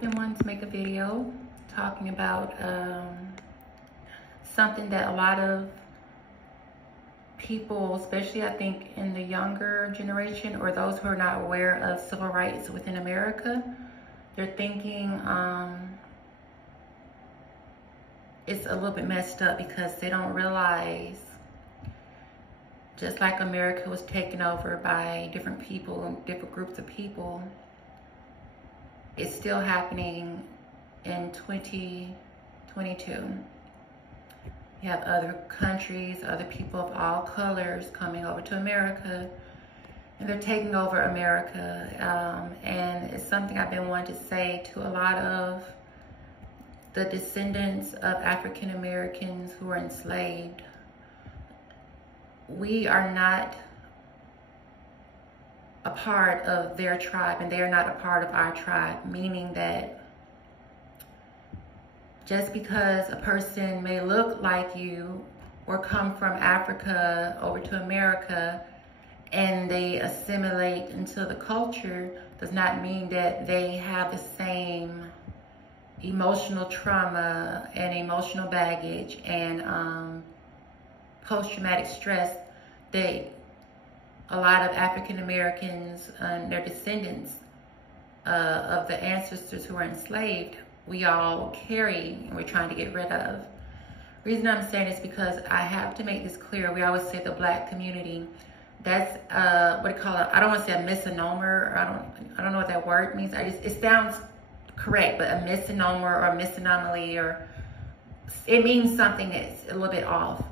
I've been wanting to make a video talking about something that a lot of people, especially I think in the younger generation or those who are not aware of civil rights within America, they're thinking it's a little bit messed up because they don't realize, just like America was taken over by different people and different groups of people, it's still happening in 2022. You have other countries, other people of all colors coming over to America, and they're taking over America. And it's something I've been wanting to say to a lot of the descendants of African Americans who were enslaved. We are not a part of their tribe, and they are not a part of our tribe, meaning that just because a person may look like you or come from Africa over to America and they assimilate into the culture does not mean that they have the same emotional trauma and emotional baggage and post-traumatic stress that a lot of African Americans and their descendants of the ancestors who were enslaved, we all carry and we're trying to get rid of. The reason I'm saying this is because I have to make this clear. We always say the Black community. That's what do you call it? I don't want to say a misnomer. I don't know what that word means. It sounds correct, but a misnomer or a misanomaly, or it means something that's a little bit off.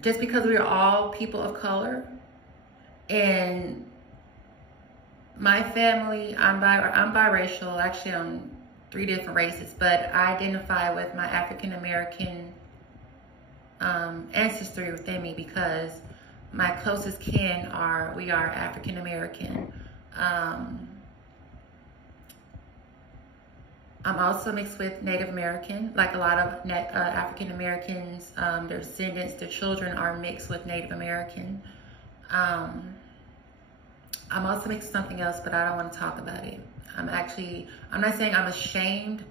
Just because we're all people of color, and my family, I'm biracial. Actually, I'm 3 different races, but I identify with my African American ancestry within me because my closest kin we are African American. I'm also mixed with Native American, like a lot of African Americans. Their descendants, their children are mixed with Native American. I'm also mixed with something else, but I don't want to talk about it. I'm not saying I'm ashamed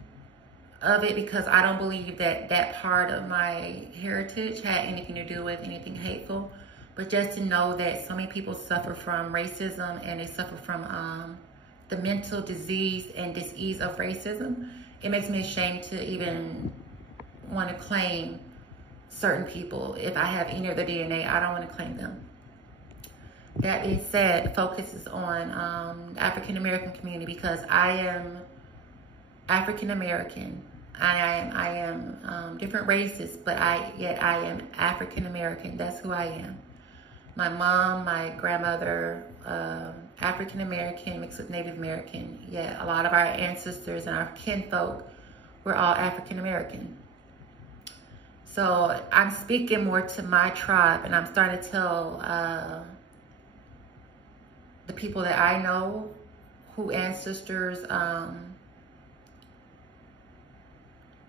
of it, because I don't believe that that part of my heritage had anything to do with anything hateful. But just to know that so many people suffer from racism, and they suffer from the mental disease and disease of racism, it makes me ashamed to even want to claim certain people. If I have any of their DNA, I don't want to claim them. That being said, focus is on the African American community, because I am African American. I am different races, but yet I am African American. That's who I am. My mom, my grandmother, African American mixed with Native American. Yeah, a lot of our ancestors and our kinfolk were all African American. So I'm speaking more to my tribe, and I'm starting to tell the people that I know who ancestors are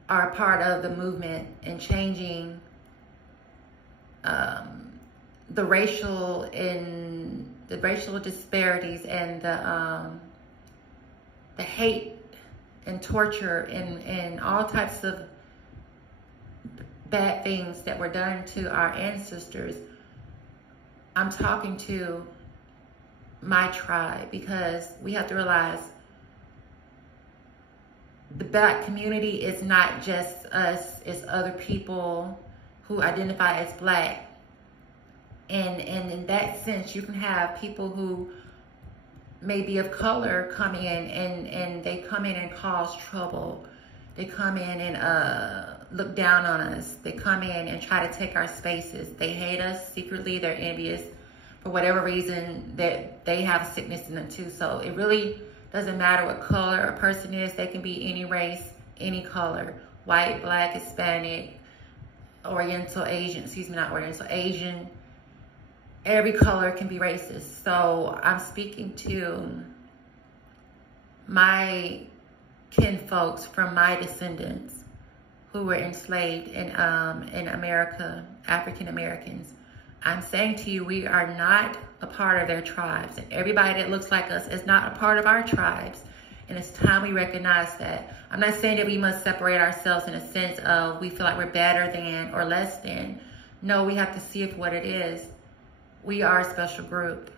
a part of the movement and changing the racial disparities and the hate and torture and all types of bad things that were done to our ancestors. I'm talking to my tribe, because we have to realize the Black community is not just us, it's other people who identify as Black. And in that sense, you can have people who may be of color come in and they come in and cause trouble. They come in and look down on us. They come in and try to take our spaces. They hate us secretly. They're envious for whatever reason, that they have sickness in them too. So it really doesn't matter what color a person is. They can be any race, any color, white, Black, Hispanic, Oriental, Asian, not Oriental, Asian. Every color can be racist. So I'm speaking to my kinfolks from my descendants who were enslaved in America, African Americans. I'm saying to you, we are not a part of their tribes. And everybody that looks like us is not a part of our tribes. And it's time we recognize that. I'm not saying that we must separate ourselves in a sense of we feel like we're better than or less than. No, we have to see it for what it is. We are a special group.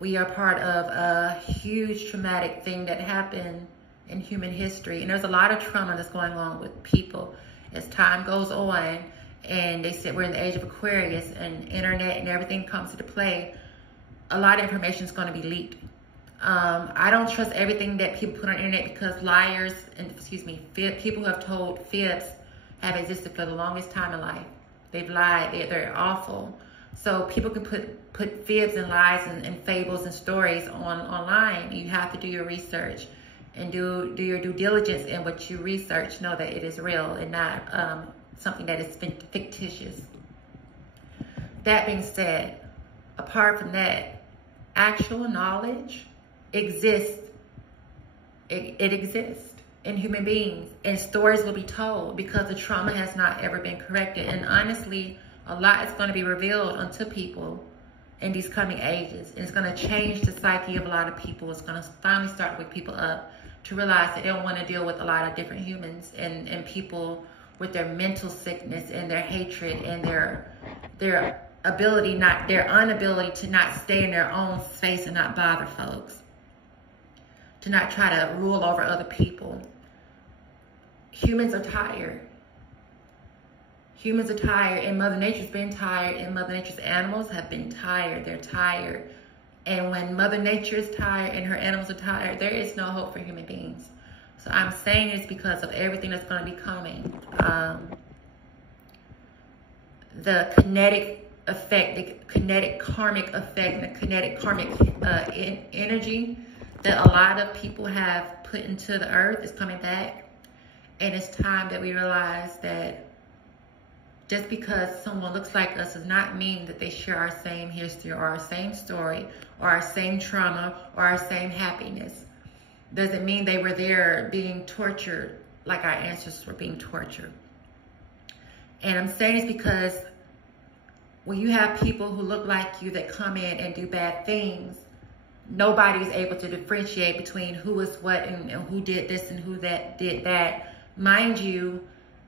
We are part of a huge traumatic thing that happened in human history. And there's a lot of trauma that's going on with people. As time goes on, and they said we're in the age of Aquarius and internet and everything comes into play, a lot of information is going to be leaked. I don't trust everything that people put on the internet because liars and, people who have told fibs have existed for the longest time in life. They've lied. They're awful. So people can put fibs and lies and fables and stories online. You have to do your research and do your due diligence in what you research. Know that it is real and not something that is fictitious. That being said, apart from that, actual knowledge exists. It exists in human beings, and stories will be told because the trauma has not ever been corrected. And honestly, a lot is going to be revealed unto people in these coming ages. And it's going to change the psyche of a lot of people. It's going to finally start to wake people up to realize that they don't want to deal with a lot of different humans and people with their mental sickness and their hatred and their inability to not stay in their own space and not bother folks, to not try to rule over other people. Humans are tired. Humans are tired, and Mother Nature's been tired, and Mother Nature's animals have been tired. They're tired. And when Mother Nature is tired and her animals are tired, there is no hope for human beings. So I'm saying this because of everything that's going to be coming. The kinetic effect, the kinetic karmic effect, the kinetic karmic energy that a lot of people have put into the earth is coming back. And it's time that we realize that just because someone looks like us does not mean that they share our same history or our same story or our same trauma or our same happiness. Doesn't mean they were there being tortured like our ancestors were being tortured. And I'm saying this because when you have people who look like you that come in and do bad things, nobody's able to differentiate between who was what and who did this and who did that. Mind you,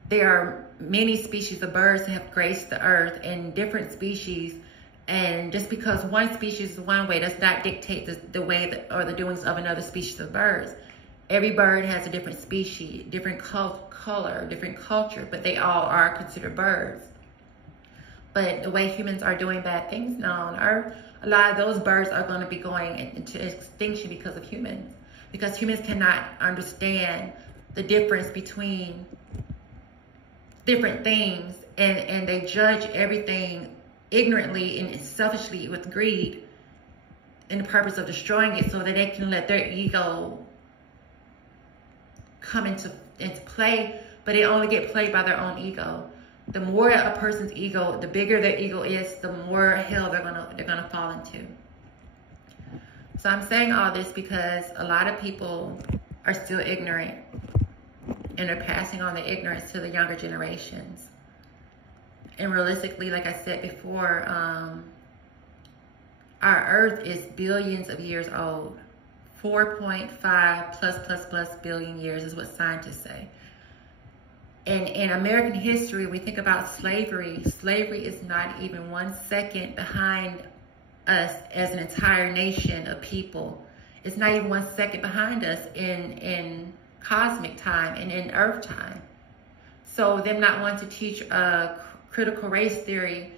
there are many species of birds that have graced the earth and different species. And just because one species is one way does not dictate the way or the doings of another species of birds. Every bird has a different species, different color, different culture, but they all are considered birds. But the way humans are doing bad things now on earth, a lot of those birds are going to be going into extinction because of humans. Because humans cannot understand the difference between different things, and they judge everything ignorantly and selfishly with greed in the purpose of destroying it so that they can let their ego come into play, but they only get played by their own ego. The more a person's ego, the bigger their ego is, the more hell they're gonna fall into. So I'm saying all this because a lot of people are still ignorant, and they're passing on the ignorance to the younger generations. And realistically, like I said before, our earth is billions of years old. 4.5 plus billion years is what scientists say. And in American history, we think about slavery. Slavery is not even 1 second behind us as an entire nation of people. It's not even 1 second behind us in cosmic time and in earth time. So them not wanting to teach critical race theory